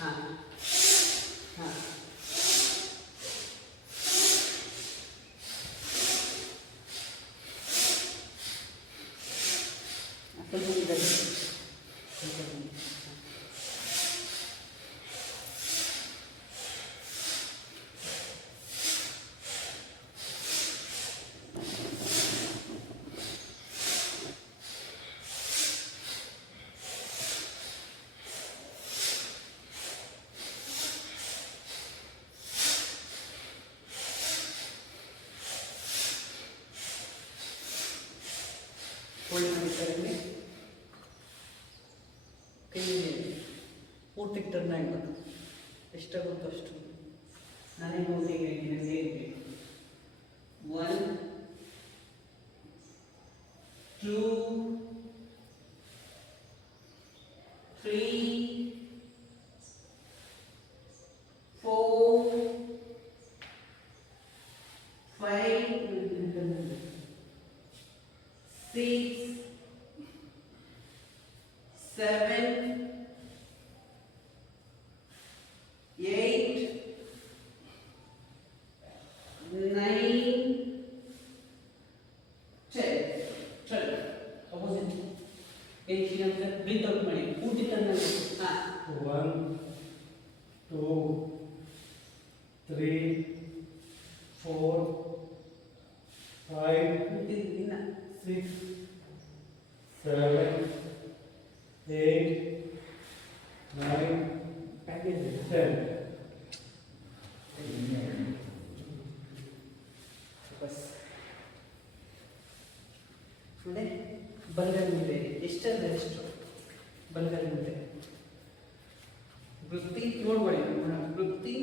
ha ha Holi ಮಾಡಿದ್ದಾರಲ್ಲಿ ಕೈಯಲ್ಲಿ ಪೂರ್ತಿಗೆ turn ಆಗಬೇಕು ಎಷ್ಟಾಗುತ್ತೋ ಅಷ್ಟು ನನಗೆ ಹೋಗಲಿಕ್ಕೆ ಸೇರಬೇಕು ಒನ್ ಟೂ बनकारी म्हणते वृत्ती दोन वडे वृत्ती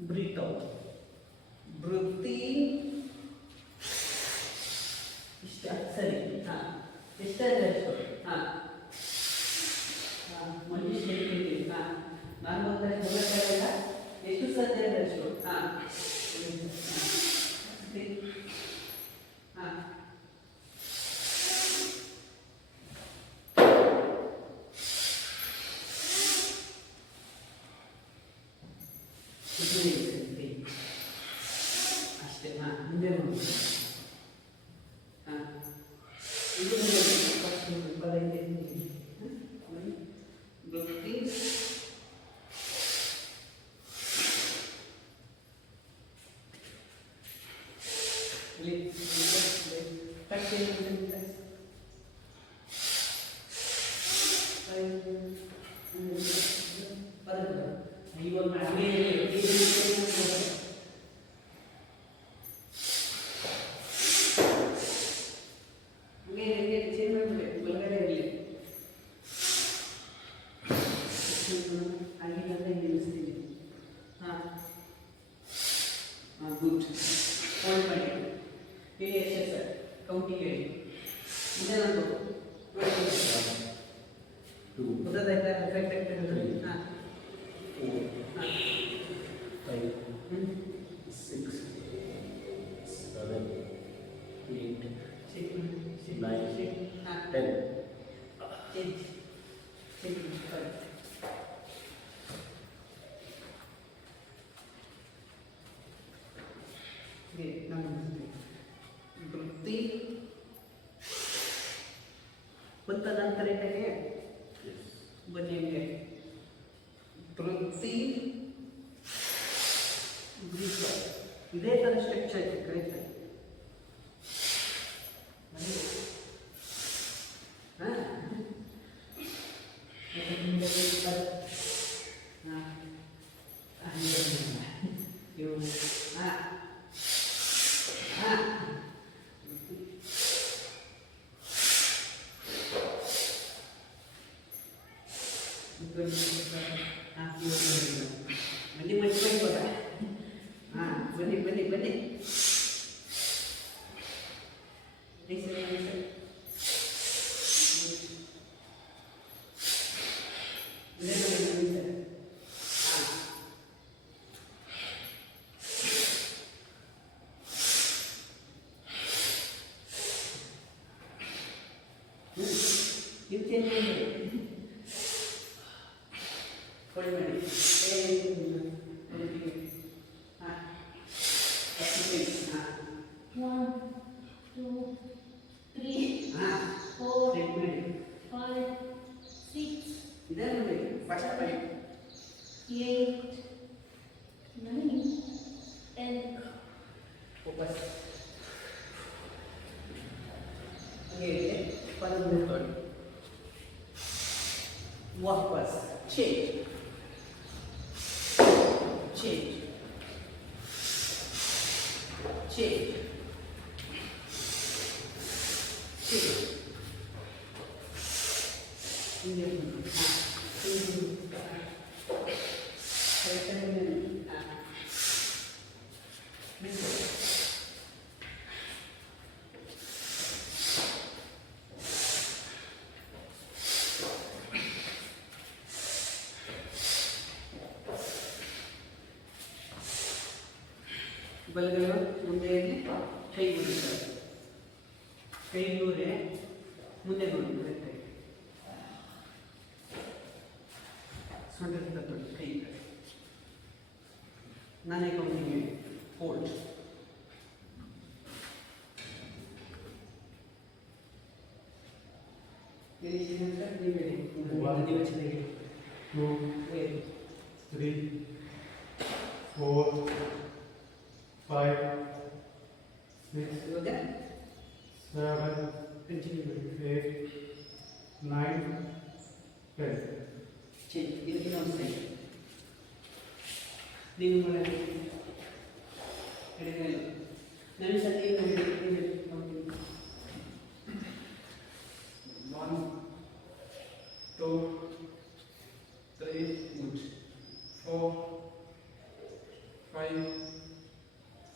ब्रिट. वृत्ती इष्टाचारी हा इष्टाचारी 其实还有。But the Yes. But તેમજ પરિવાર હા બને બને બને. What's? Yay. ಬಲಗಳು ಮುಂದೆಯಲ್ಲಿ ಕೈ ಮುಗಿತಾರೆ ಕೈ ನೂರೆ ಮುಂದೆ ನೋಡಿದರೆ ಸೊಂಟದಿಂದ ತೊಟ್ಟು ಕೈ ಕಡೆ ನಾನೇ ಕಂಪ್ನಿಗೆ fold Two, three, four, five, six, seven, eight, nine, ten. ठीक इन तीनों से दिन में एडिट करें नवी सती में एडिट करें one two three good four five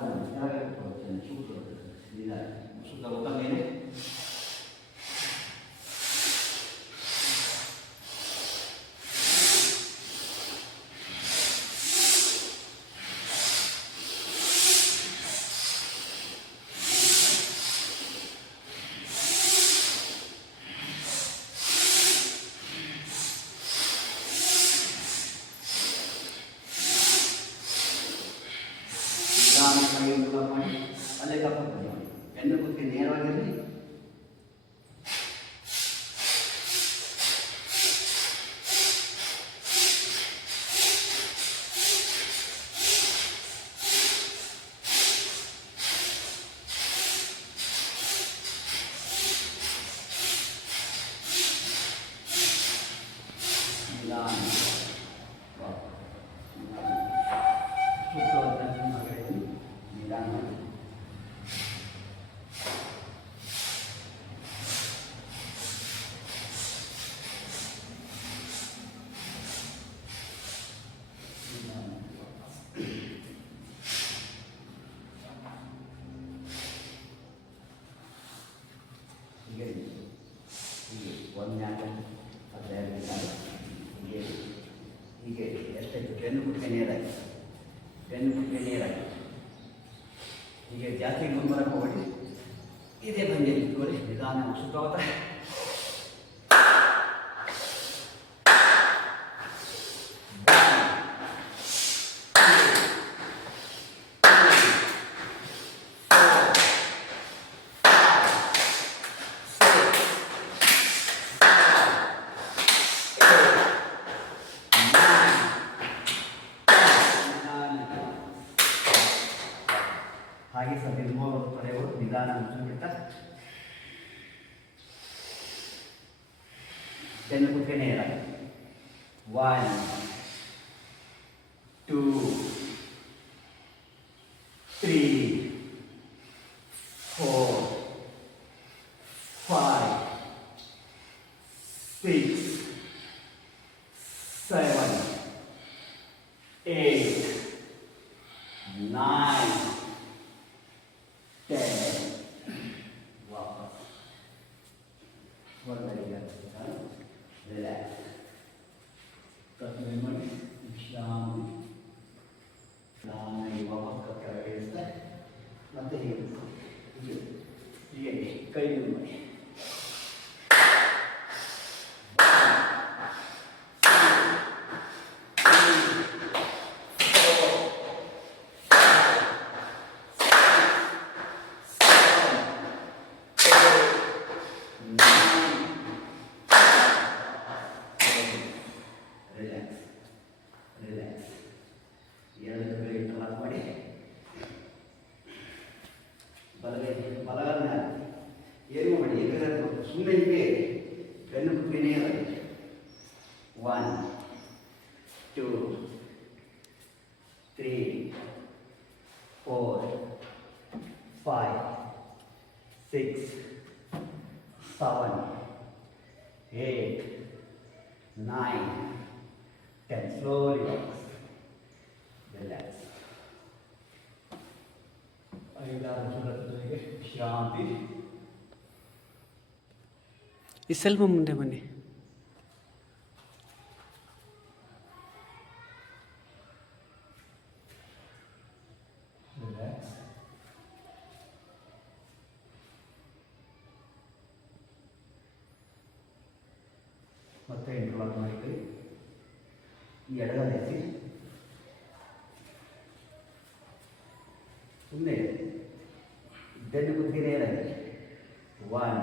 conectar জেনে রাখি ventana de nuestro mercado. Then we can. One, two. ಹೊರಗಡೆ ರಿಲ್ಯಾಕ್ಸ್ ಕತ್ತಲೆ ಮಾಡಿ ವಿಶ್ರಾಂತಿ ನಿಧಾನವಾಗಿ ವಾಪಸ್ ಕೆಳಗೆ ಇಳಿಸ್ತಾರೆ ಮತ್ತೆ ಹೀಗೆ ಹೀಗೆ ಹೀಗೆ ಕೈ ಮಾಡಿ அதில் பலகான எருமடி எதிர்த்து உண்மையுமே பெண்ணுக்கு பிணையாக வான். ಈ ಸ್ವಲ್ಪ ಮುಂದೆ ಬನ್ನಿ. ಮತ್ತೆ ಇಂಟರ್ಲಾಕ್ ಮಾಡಿ ಎಡಗಡೆಸಿ ಸುಮ್ಮನೆ ಬೆನ್ನು ಗುದ್ದಿನೇ one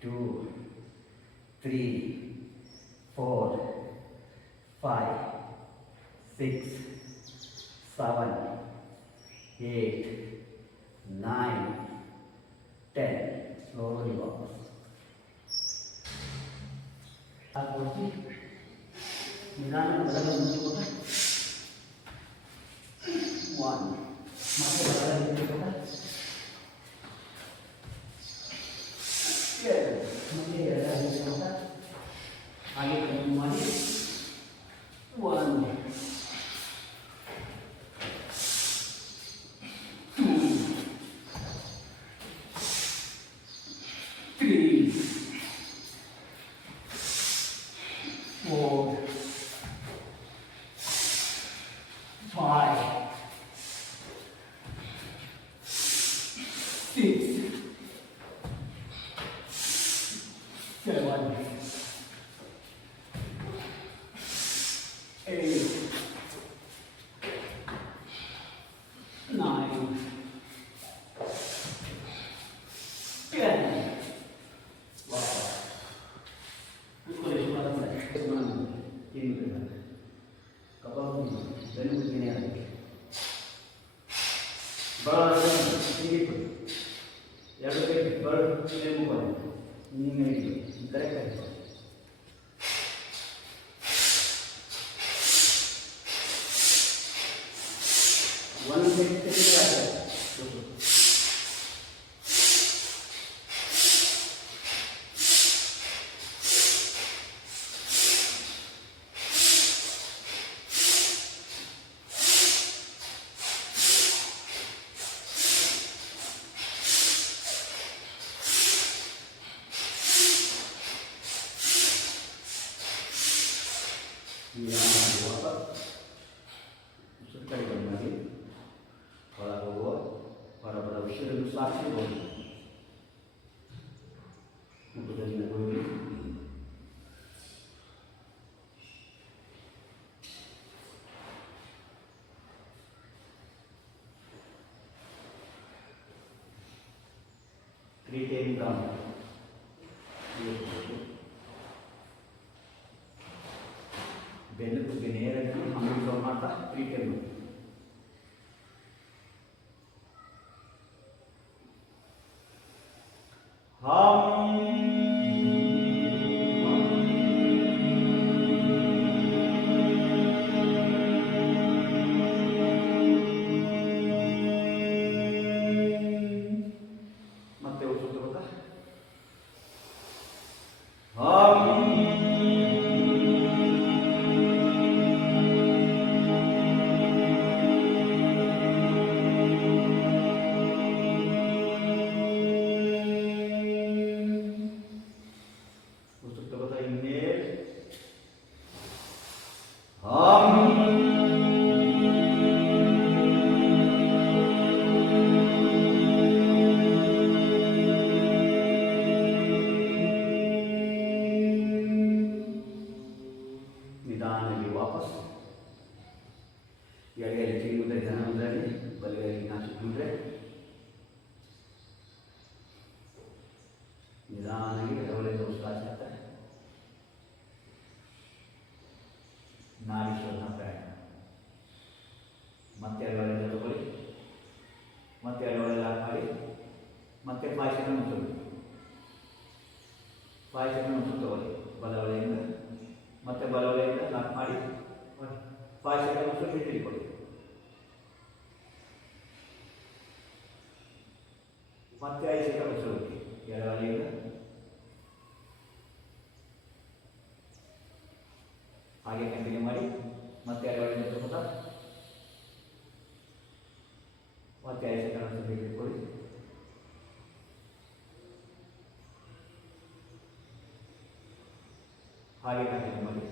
two, three, four, five, six, seven, eight, nine, ten. Slowly walk. আর বলছি নিলামে Why? un negro, tres personas. साक्षी बोली Create in ಭಾಷೆಗಳನ್ನು ಸೃಷ್ಟಿ ತಿಳ್ಕೊಳ್ಳಿ ಮತ್ತೆ ಐಸಿಕ ಮುಸುಳುಗೆ ಎಡವಲಿಯಿಂದ ಹಾಗೆ ಕಂಟಿನ್ಯೂ ಮಾಡಿ, ಮತ್ತೆ ಎಡವಲಿಯಿಂದ ಸುತ್ತ ಮತ್ತೆ ಐಸಿಕ ಮುಸುಳಿಗೆ ತಿಳ್ಕೊಳ್ಳಿ ಹಾಗೆ ಕಂಟಿನ್ಯೂ ಮಾಡಿ.